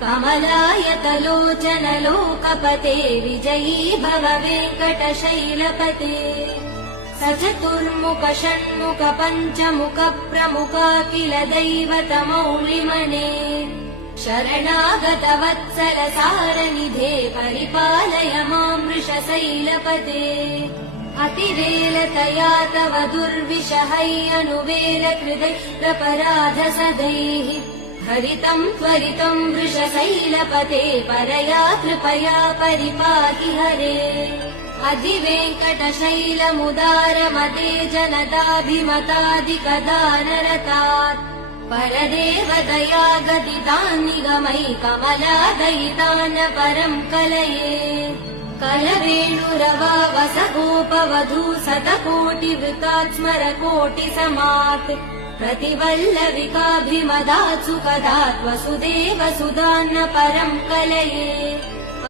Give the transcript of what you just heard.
कमलायतलोचन लोकपते विजयी भव वेङ्कटशैलपते स चतुर्मुख षण्मुख पञ्चमुख प्रमुखाखिल दैवतमौलिमने शरणागत वत्सल सारनिधे परिपालय मां वृषशैलपते अतिवेलतया तव दुर्विषहैरनुवेल कृदैरपराध सदैः हरितं त्वरितं वृषशैलपते परया कृपया परिपाहि हरे अधिवेङ्कटशैलमुदारमते जनताभिमतादिकदानरतात् परदेवदया गदितान् निगमैः कमलादयितान् परं कलये कलवेणुरवा वसगोपवधू शतकोटिवृतात् स्मरकोटिसमात् प्रतिवल्लविकाभिमदात् सुखदात् वसुदेव सुधान्न परं कलये